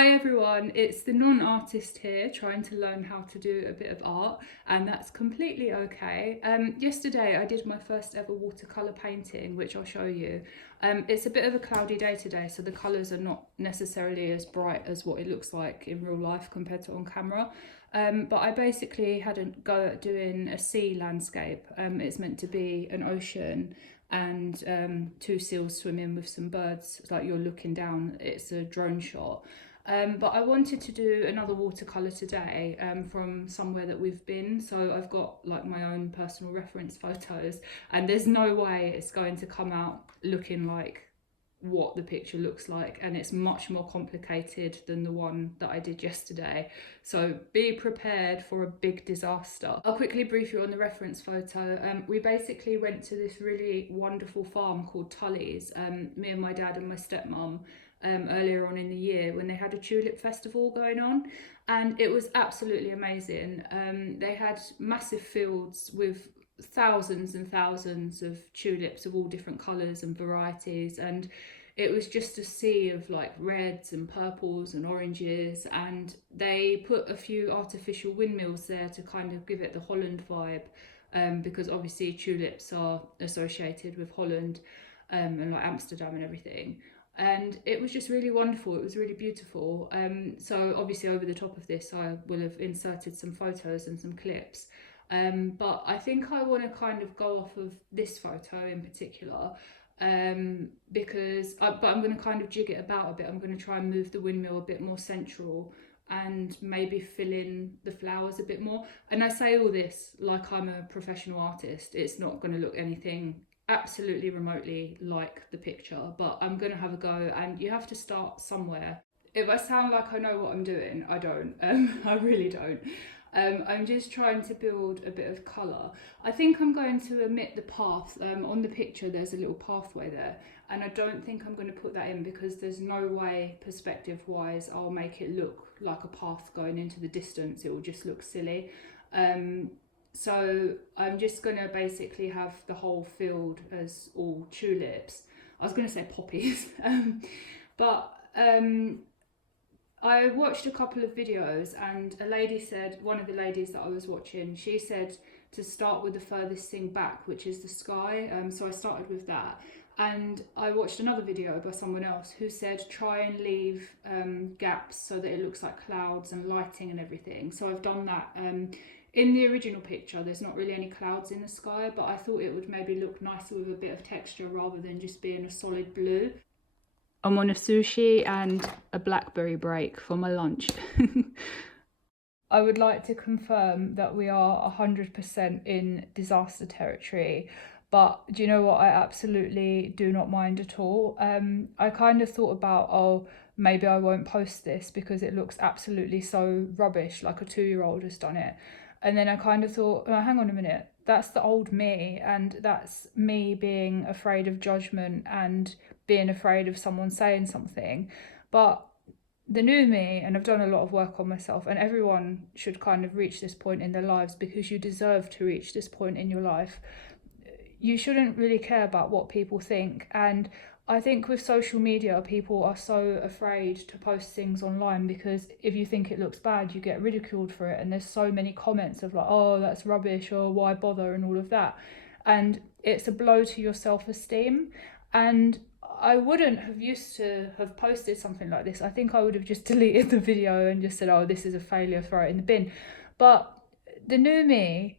Hi everyone, it's the non-artist here trying to learn how to do a bit of art, and that's completely okay. Yesterday I did my first ever watercolour painting, which I'll show you. It's a bit of a cloudy day today, so the colours are not necessarily as bright as what it looks like in real life compared to on camera. But I basically had a go at doing a sea landscape. It's meant to be an ocean and two seals swimming with some birds, like you're looking down. It's a drone shot. But I wanted to do another watercolour today from somewhere that we've been. So I've got like my own personal reference photos, and there's no way it's going to come out looking like what the picture looks like, and it's much more complicated than the one that I did yesterday. So be prepared for a big disaster. I'll quickly brief you on the reference photo. We basically went to this really wonderful farm called Tully's, me and my dad and my stepmom, earlier on in the year when they had a tulip festival going on, and it was absolutely amazing. They had massive fields with thousands and thousands of tulips of all different colours and varieties, and it was just a sea of like reds and purples and oranges, and they put a few artificial windmills there to kind of give it the Holland vibe, because obviously tulips are associated with Holland, and like Amsterdam and everything. And it was just really wonderful. It was really beautiful. So obviously over the top of this I will have inserted some photos and some clips, but I think I want to kind of go off of this photo in particular, but I'm going to kind of jig it about a bit. I'm going to try and move the windmill a bit more central and maybe fill in the flowers a bit more. And I say all this like I'm a professional artist. It's not going to look anything absolutely remotely like the picture, but I'm gonna have a go, and you have to start somewhere. If I sound like I know what I'm doing, I don't. I really don't. I'm just trying to build a bit of colour. I think I'm going to omit the path. On the picture there's a little pathway there, and I don't think I'm going to put that in because there's no way perspective wise I'll make it look like a path going into the distance. It will just look silly. So I'm just going to basically have the whole field as all tulips. I was going to say poppies, but I watched a couple of videos, and a lady said, one of the ladies that I was watching, she said to start with the furthest thing back, which is the sky. So I started with that. And I watched another video by someone else who said try and leave gaps so that it looks like clouds and lighting and everything. So I've done that. In the original picture there's not really any clouds in the sky, but I thought it would maybe look nicer with a bit of texture rather than just being a solid blue. I'm on a sushi and a blackberry break for my lunch. I would like to confirm that we are 100% in disaster territory, but do you know what? I absolutely do not mind at all. I kind of thought about, oh, maybe I won't post this because it looks absolutely so rubbish, like a 2-year-old has done it. And then I kind of thought, oh, hang on a minute, that's the old me, and that's me being afraid of judgment and being afraid of someone saying something. But the new me, and I've done a lot of work on myself, and everyone should kind of reach this point in their lives because you deserve to reach this point in your life. You shouldn't really care about what people think. And I think with social media, people are so afraid to post things online because if you think it looks bad, you get ridiculed for it. And there's so many comments of like, oh, that's rubbish, or why bother, and all of that. And it's a blow to your self-esteem. And I wouldn't have used to have posted something like this. I think I would have just deleted the video and just said, oh, this is a failure, throw it in the bin. But the new me,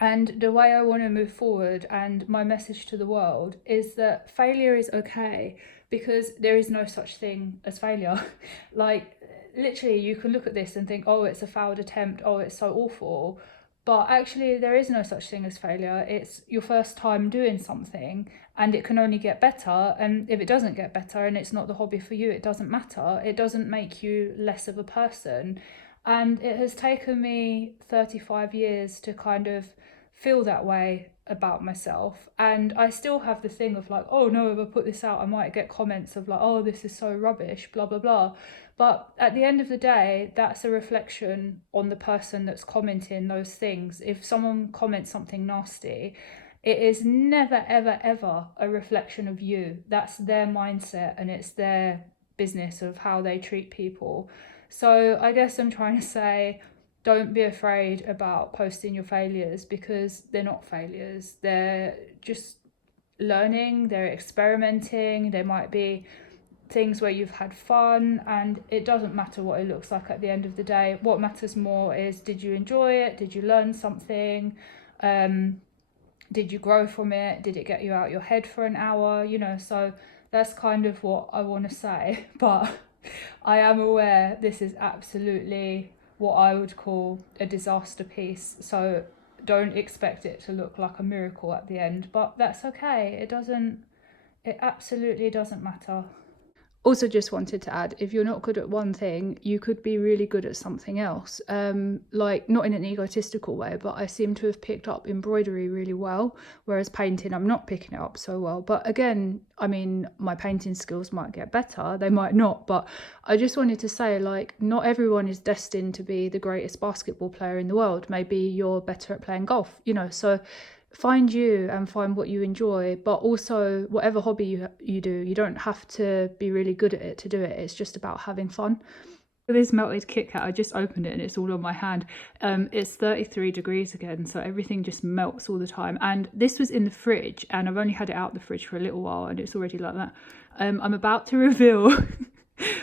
and the way I want to move forward, and my message to the world, is that failure is okay, because there is no such thing as failure. Like, literally, you can look at this and think, oh, it's a failed attempt, oh, it's so awful. But actually, there is no such thing as failure. It's your first time doing something, and it can only get better. And if it doesn't get better and it's not the hobby for you, it doesn't matter. It doesn't make you less of a person. And it has taken me 35 years to kind of feel that way about myself. And I still have the thing of like, oh no, if I put this out, I might get comments of like, oh, this is so rubbish, blah, blah, blah. But at the end of the day, that's a reflection on the person that's commenting those things. If someone comments something nasty, it is never, ever, ever a reflection of you. That's their mindset, and it's their business of how they treat people. So I guess I'm trying to say, don't be afraid about posting your failures, because they're not failures. They're just learning, they're experimenting. There might be things where you've had fun, and it doesn't matter what it looks like at the end of the day. What matters more is, did you enjoy it? Did you learn something? Did you grow from it? Did it get you out your head for an hour? So that's kind of what I want to say. But I am aware this is absolutely what I would call a disaster piece. So don't expect it to look like a miracle at the end, but that's okay. It absolutely doesn't matter. Also, just wanted to add, if you're not good at one thing, you could be really good at something else. Like, not in an egotistical way, but I seem to have picked up embroidery really well, whereas painting, I'm not picking it up so well. But again, I mean, my painting skills might get better, they might not. But I just wanted to say, like, not everyone is destined to be the greatest basketball player in the world. Maybe you're better at playing golf, so find you and find what you enjoy. But also, whatever hobby you do, you don't have to be really good at it to do it. It's just about having fun. This melted Kit Kat, I just opened it and it's all on my hand. It's 33 degrees again, so everything just melts all the time. And this was in the fridge, and I've only had it out the fridge for a little while, and it's already like that. I'm about to reveal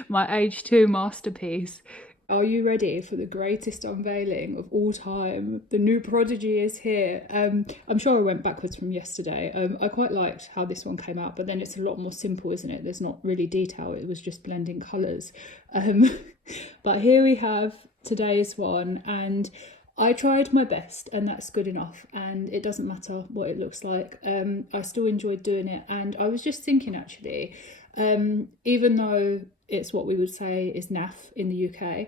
my age 2 masterpiece. Are you ready for the greatest unveiling of all time? The new prodigy is here. I'm sure I went backwards from yesterday. I quite liked how this one came out, but then it's a lot more simple, isn't it? There's not really detail. It was just blending colours. But here we have today's one, and I tried my best, and that's good enough. And it doesn't matter what it looks like. I still enjoyed doing it. And I was just thinking, actually, even though it's what we would say is naff in the UK,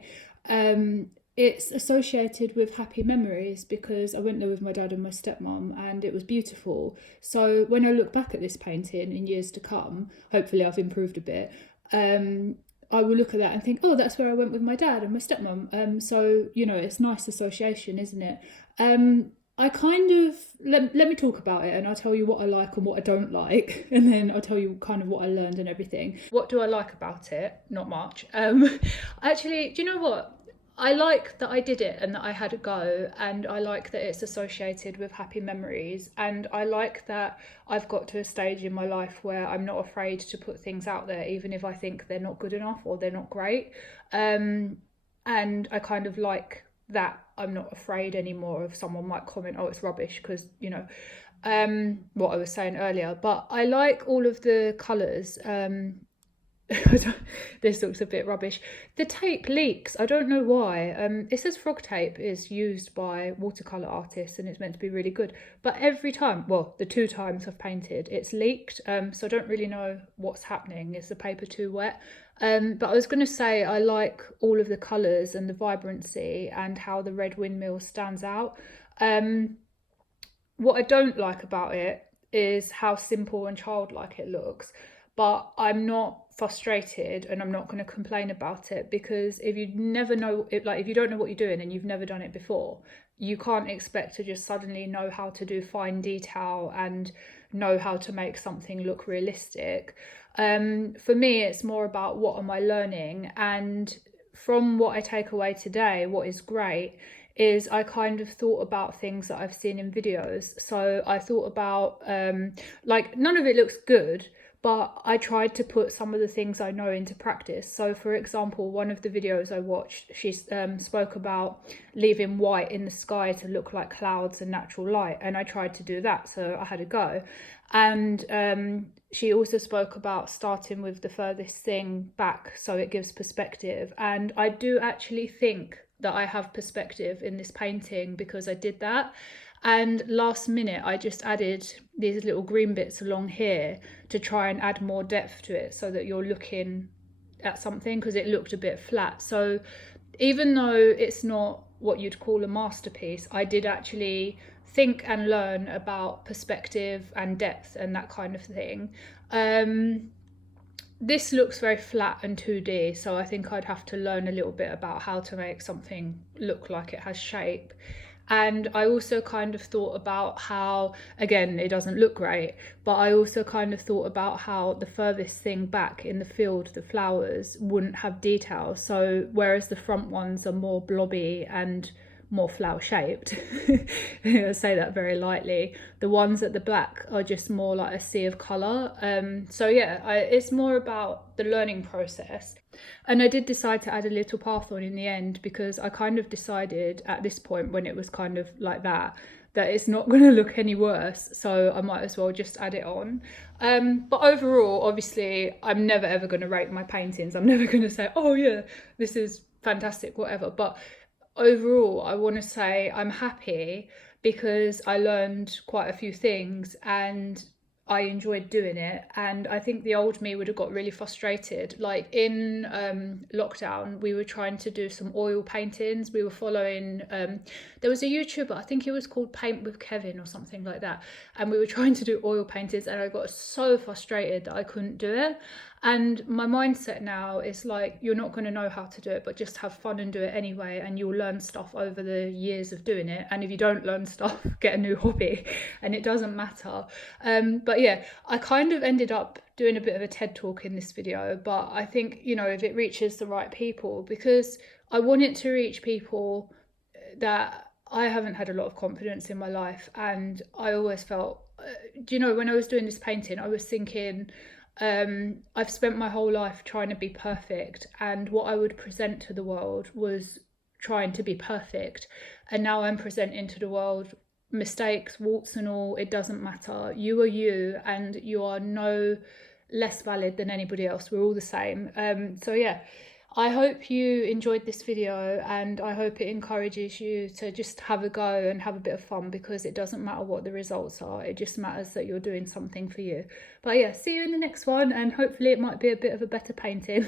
it's associated with happy memories, because I went there with my dad and my stepmom, and it was beautiful. So when I look back at this painting in years to come, hopefully I've improved a bit, I will look at that and think, oh, that's where I went with my dad and my stepmom. So, it's nice association, isn't it? I kind of, let me talk about it, and I'll tell you what I like and what I don't like, and then I'll tell you kind of what I learned and everything. What do I like about it? Not much. Actually, do you know what? I like that I did it and that I had a go, and I like that it's associated with happy memories, and I like that I've got to a stage in my life where I'm not afraid to put things out there, even if I think they're not good enough or they're not great. And I kind of like that I'm not afraid anymore if someone might comment, oh, it's rubbish, because what I was saying earlier. But I like all of the colours. This looks a bit rubbish. The tape leaks. I don't know why. It says frog tape is used by watercolour artists and it's meant to be really good. But every time, well, the 2 times I've painted, it's leaked. So I don't really know what's happening. Is the paper too wet? But I was going to say, I like all of the colours and the vibrancy and how the red windmill stands out. What I don't like about it is how simple and childlike it looks. But I'm not frustrated, and I'm not going to complain about it, because if you never know, if you don't know what you're doing and you've never done it before, you can't expect to just suddenly know how to do fine detail and know how to make something look realistic. For me, it's more about what am I learning, and from what I take away today, what is great is I kind of thought about things that I've seen in videos. So I thought about, none of it looks good, but I tried to put some of the things I know into practice. So for example, one of the videos I watched, she spoke about leaving white in the sky to look like clouds and natural light, and I tried to do that, so I had a go. And she also spoke about starting with the furthest thing back so it gives perspective, and I do actually think that I have perspective in this painting because I did that. And last minute I just added these little green bits along here to try and add more depth to it, so that you're looking at something, because it looked a bit flat. So even though it's not what you'd call a masterpiece, I did actually think and learn about perspective and depth and that kind of thing. This looks very flat and 2D, so I think I'd have to learn a little bit about how to make something look like it has shape. And I also kind of thought about how, again, it doesn't look great, but I also kind of thought about how the furthest thing back in the field, the flowers, wouldn't have detail. So whereas the front ones are more blobby and more flower shaped, I say that very lightly, the ones at the back are just more like a sea of colour. So yeah, it's more about the learning process. And I did decide to add a little path on in the end, because I kind of decided at this point, when it was kind of like that it's not going to look any worse, so I might as well just add it on. But overall, obviously, I'm never ever going to rate my paintings. I'm never going to say, oh yeah, this is fantastic, whatever. But overall, I want to say I'm happy, because I learned quite a few things and I enjoyed doing it. And I think the old me would have got really frustrated. Like in lockdown, we were trying to do some oil paintings. We were following, there was a YouTuber, I think it was called Paint with Kevin or something like that. And we were trying to do oil paintings, and I got so frustrated that I couldn't do it. And my mindset now is like, you're not going to know how to do it, but just have fun and do it anyway, and you'll learn stuff over the years of doing it. And if you don't learn stuff, get a new hobby, and it doesn't matter. But yeah, I kind of ended up doing a bit of a TED talk in this video, but I think, you know, if it reaches the right people, because I want it to reach people that I haven't had a lot of confidence in my life. And I always felt, do you know, when I was doing this painting, I was thinking, I've spent my whole life trying to be perfect, and what I would present to the world was trying to be perfect. And now I'm presenting to the world mistakes, warts and all. It doesn't matter. You are you, and you are no less valid than anybody else. We're all the same. So yeah, I hope you enjoyed this video, and I hope it encourages you to just have a go and have a bit of fun, because it doesn't matter what the results are. It just matters that you're doing something for you. But yeah, see you in the next one, and hopefully it might be a bit of a better painting.